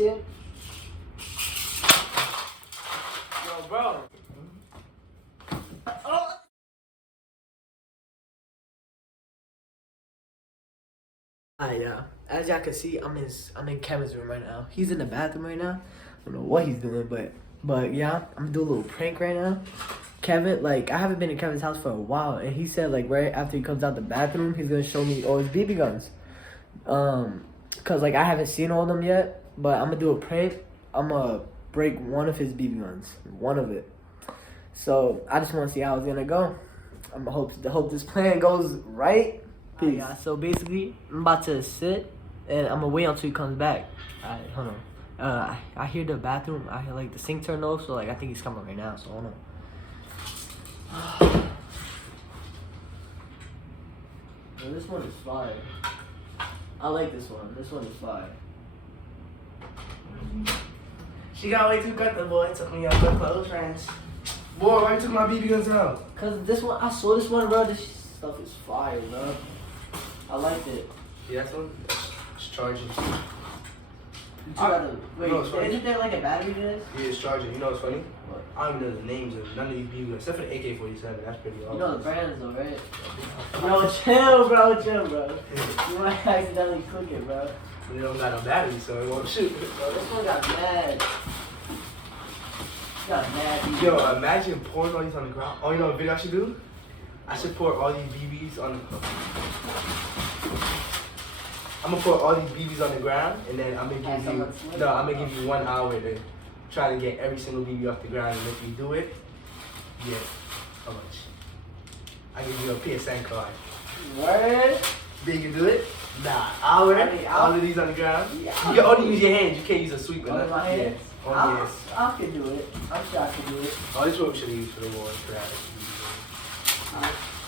see it? Yo, bro. Oh. Yeah. As y'all can see, I'm in Kevin's room right now. He's in the bathroom right now. I don't know what he's doing, but yeah, I'm gonna do a little prank right now. Kevin, like, I haven't been in Kevin's house for a while, and he said, like, right after he comes out the bathroom, he's gonna show me all his BB guns. Cause like I haven't seen all of them yet, but I'm gonna do a prank. I'm gonna break one of his BB guns, one of it. So I just want to see how it's gonna go. I'm gonna hope this plan goes right. Peace. Yeah, so basically, I'm about to sit, and I'm gonna wait until he comes back. Alright, hold on. I hear the bathroom. I hear like the sink turn off, so like I think he's coming right now. So hold on. Well, this one is fire. I like this one. This one is fire. She got way too comfortable. It took me up to close friends. Boy, why you took my BB guns out? Cause this one, I saw this one, bro. This stuff is fire, bro. I liked it. Yeah, that's one. It's charging. You gotta, wait, no, isn't there like a battery to this? Yeah, it's charging. You know what's funny? What? I don't even know the names of none of these BB guns, except for the AK-47. That's pretty awesome. You know the brands though, right? Yo, chill, bro, chill, bro. You might accidentally click it, bro. They don't got no battery, so it won't shoot. Bro, this one got mad. Got mad. Yo, imagine pouring all these on the ground. Oh, you know what video I should do? I should pour all these BBs on the... I'm gonna pour all these BBs on the ground, and then I'm gonna give you 1 hour to try to get every single BB off the ground, and if you do it, yeah, how much? I give you a PSN card. What? Did you do it? Nah, hour, all of these on the ground. Yeah, you can only use your hands, you can't use a sweeper. Only my hands? Yeah, only hands. I can do it. I'm sure I can do it. Oh, this is what we should use for the war. For that.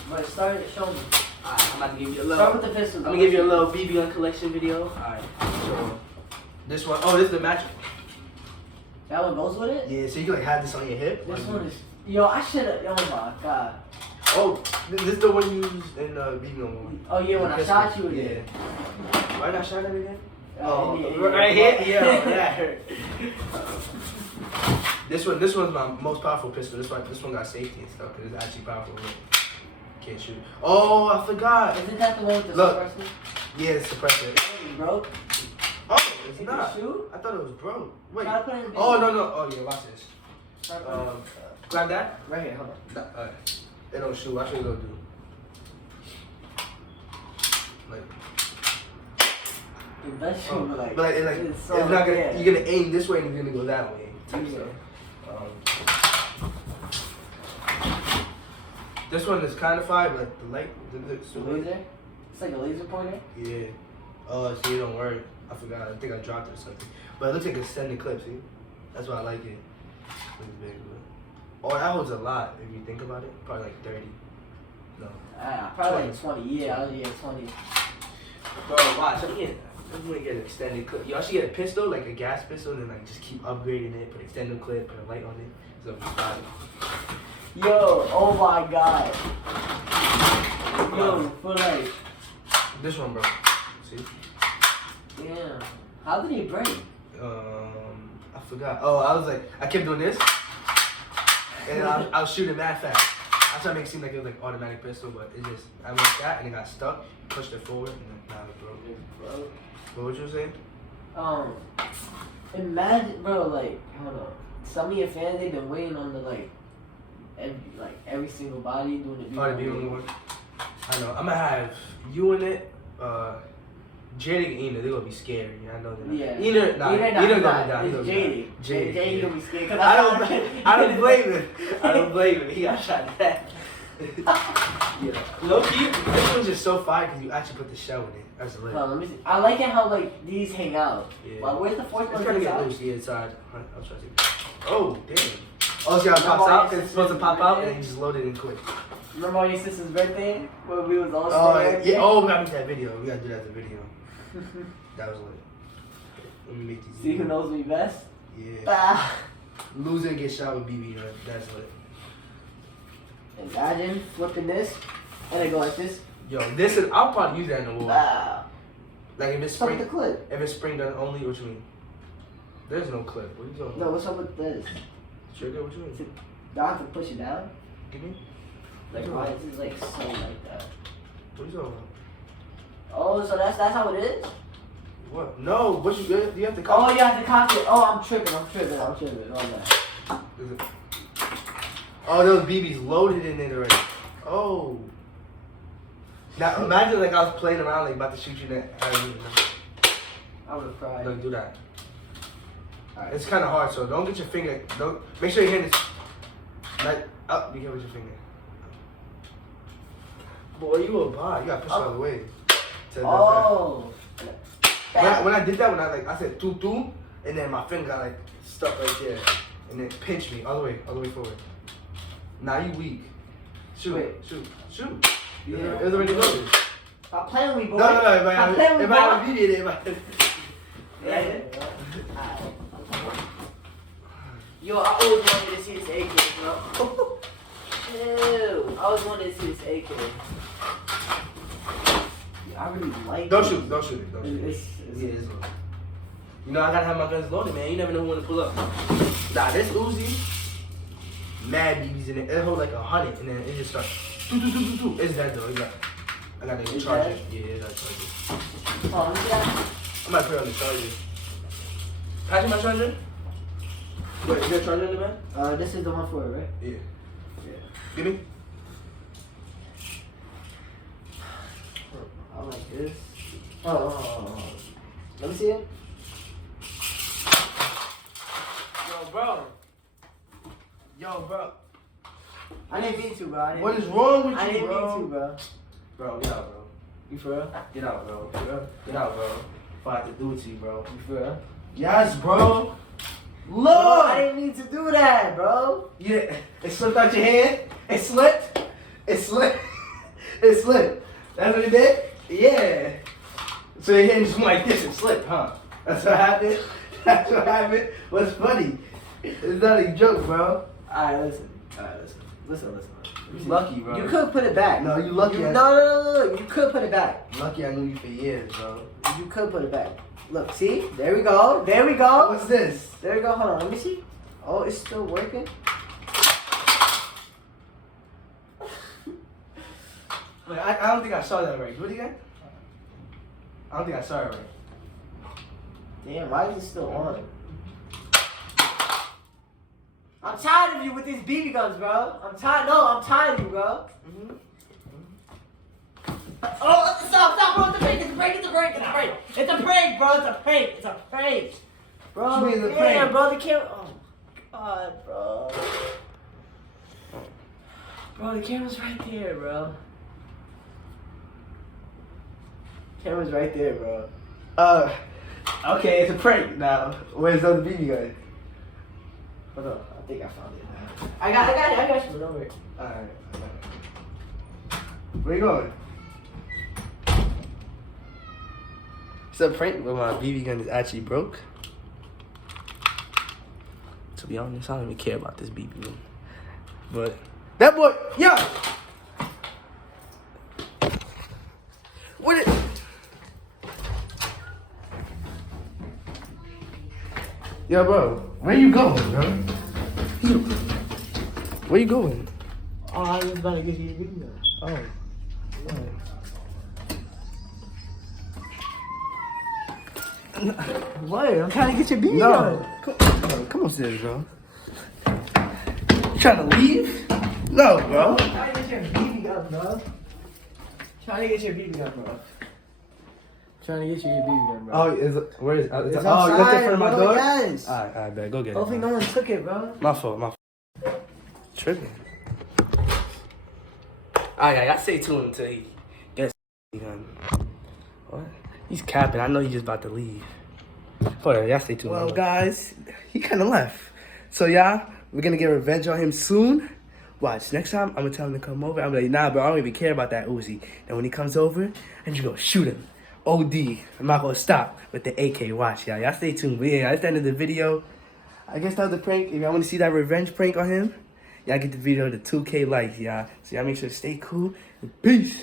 But start it, show me. Alright, I'm about to give you a little. Start with the pistols. I'm gonna give you a little BB gun collection video. Alright, so this one, oh, this is the match. That one goes with it? Yeah, so you can like have this on your hip. This one is, yo, I should've, oh my god. Oh, this is the one you used in BB gun one. Oh yeah, when I shot you with it. Why not shot that again? Yeah. Right here? Yeah, that hurt. This one's my most powerful pistol. This one got safety and stuff, because it's actually powerful. Can't shoot. Oh, I forgot. Isn't that the one with the suppressor? Yeah, it's suppressor. It's broke. Oh, it's Can not. you shoot? I thought it was broke. Wait. Oh, no. Oh, yeah, watch this. Grab that. Right here, hold on. Nah, it don't shoot. Watch what it gonna do. Like. It does shoot, like. But it's not gonna. Yeah. You're gonna aim this way and you're gonna go that way. Yeah. This one is kind of fire, but the light. The laser? It's like a laser pointer? Yeah. Oh, see, it don't work. I forgot. I think I dropped it or something. But it looks like a extended clip, see? That's why I like it. It's big, but... Oh, that holds a lot if you think about it. Probably like 30. No. Probably 20. Yeah, 20. Bro, watch. I'm gonna get an extended clip. Y'all should get a pistol, like a gas pistol, and then like just keep upgrading it. Put an extended clip, put a light on it. So it's fire. Yo, oh my god. Yo, for like... This one, bro. See? Yeah. How did he break? I forgot. Oh, I kept doing this, and I was shooting mad fast. I tried to make it seem like it was like automatic pistol, but it just, I went that and it got stuck, pushed it forward, and then now it broke. What was you saying? Imagine, bro, like, hold on. Some of your fans, they've been waiting on the, like every single body doing the Oh, the B1 one. I know. I'm gonna have you in it, Jaded and Ina, they're gonna be scary. I know that. Yeah. Ina gonna die. It's Jaded. Jaded gonna be scared. I don't blame him. I don't blame him. He got shot dead. Yeah. Low key, this one's just so fire because you actually put the shell in it. That's lit. Let me see. I like it how like these hang out. Yeah. Well, where's the fourth one? It's gonna get loose. Yeah, inside. I'll try to. Oh damn. Oh, see how it pops out? It's supposed to pop out and then you just load it in quick. Remember on your sister's birthday when we was all yeah. Oh, we gotta make that video. We gotta do that as a video. That was lit. Let me make these. See who knows me best? Yeah. Loser and get shot with BB. That's lit. Imagine flipping this and it go like this. Yo, this is. I'll probably use that in the war. Wow. Like if it's Stop spring. the clip. If it's spring done only, what you mean? There's no clip. What are you talking No, about? what's up with this? Trigger? What you mean? Do I have to push it down? Give me? Like, why is it like so like that? What are you talking about? Oh, so that's how it is? What? No, what you good? You have to Oh, call. you have to cock it. Oh, I'm tripping. Oh, man. Is it? Oh, those BBs loaded in it already. Oh. Now imagine like I was playing around like about to shoot you in that. I would have cried. Don't do that. Alright, it's kind of hard, so don't get your finger. Don't make sure your hand is like up. Be careful with your finger. Boy, you a bot. You gotta push it all the way. Oh. When I did that, I said two, and then my finger got like stuck right there, and then pinched me all the way forward. Now you weak. Shoot. Yeah. It was already loaded. Stop playing with me, boy. No. Stop playing with If me, I boy. have immediate, if I. Yeah. Yo, I always wanted to see this AK, bro. Ew. I always wanted to see this AK. I really like Don't it. shoot it. It's Yeah, it's loaded. You know, I gotta have my guns loaded, man. You never know when to pull up. Nah, this Uzi, mad BBs in it. It hold like 100, and then it just starts. It's dead though. I got to It's charge dead? it. Yeah, I gotta charge it. Oh, look at that. I might put it on the charger. Pass me my charger? Wait, is there a charger in the back? This is the one for it, right? Yeah. Yeah. Give me. I like this. Oh. Let me see it. Yo, bro. I didn't mean to, bro. What is wrong with I you, didn't bro? mean to, bro. Bro, get out, bro. You for real? Get out, bro. You for real? Get out, bro. If I have to do it to you, bro. You for real? Yes, bro. Bro, Look! I didn't mean to do that, bro. Yeah, it slipped out your hand. It slipped. It slipped. It slipped. That's what it did? Yeah. So your hand just went like this and slipped, huh? That's what happened? That's what happened? What's funny? It's not a joke, bro. Alright, listen. Listen. You lucky, bro. You could put it back. No, you lucky. No. You could put it back. Lucky I knew you for years, bro. You could put it back. Look, see? There we go. There we go. What's this? There we go. Hold on. Let me see. Oh, it's still working. Wait, I don't think I saw that right. What do you got? I don't think I saw it right. Damn, why is it still on? I'm tired of you with these BB guns, bro. I'm tired of you, bro. Oh, stop, bro. It's a prank, bro. It's a prank, bro. Bro, What you mean it's a yeah, prank? bro, the camera. Oh, God, bro. Bro, the camera's right there, bro. Camera's right there, bro. Okay, it's a prank now. Where's the other BB gun? Hold on, I think I found it. I got you. Don't worry. Alright. Where you going? It's a prank, but my BB gun is actually broke. To be honest, I don't even care about this BB gun. But that boy, yo! What it? Yo, bro, where you going, bro? Where you going? Oh, I was about to get you a video. Oh. What? I'm trying to get your BB No. Come upstairs, bro. You trying to leave? No, bro. Trying to get your BB gun, bro. Trying to get your BB gun, bro. Oh, where is it? It's you left it in front of my bro, door? Yes. Alright, bet. Go get it. Hopefully bro. no one took it, bro. My fault. Tripping. Alright, y'all stay tuned until he gets gun. What? He's capping. I know he's just about to leave. Hold on, y'all stay tuned. Well, guys, he kind of left. So, y'all, we're going to get revenge on him soon. Watch, next time, I'm going to tell him to come over. I'm like, nah, bro, I don't even care about that Uzi. And when he comes over, I'm just going to shoot him. OD. I'm not going to stop with the AK. Watch, y'all. Y'all stay tuned. But yeah, that's the end of the video. I guess that was the prank. If y'all want to see that revenge prank on him, y'all get the video to 2K likes, y'all. So y'all make sure to stay cool. Peace.